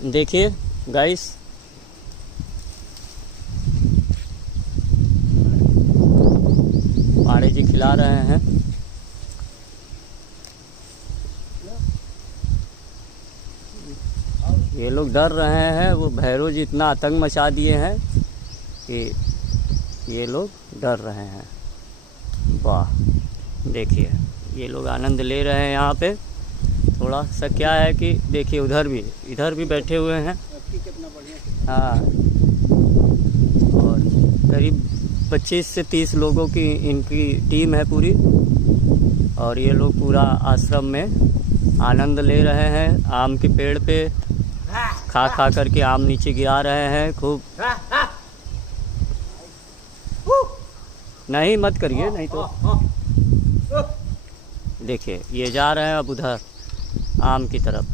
देखिए गाइस, पाड़े जी खिला रहे हैं। ये लोग डर रहे हैं, वो भैरव जी इतना आतंक मचा दिए हैं कि ये लोग डर रहे हैं। वाह, देखिए ये लोग आनंद ले रहे हैं यहाँ पे। थोड़ा सा क्या है कि देखिए इधर भी बैठे हुए हैं। हाँ, और करीब 25 से 30 लोगों की इनकी टीम है पूरी, और ये लोग पूरा आश्रम में आनंद ले रहे हैं। आम के पेड़ पे खा खा करके आम नीचे गिरा रहे हैं खूब। नहीं, मत करिए, नहीं तो। देखिए ये जा रहे हैं अब उधर आम की तरफ।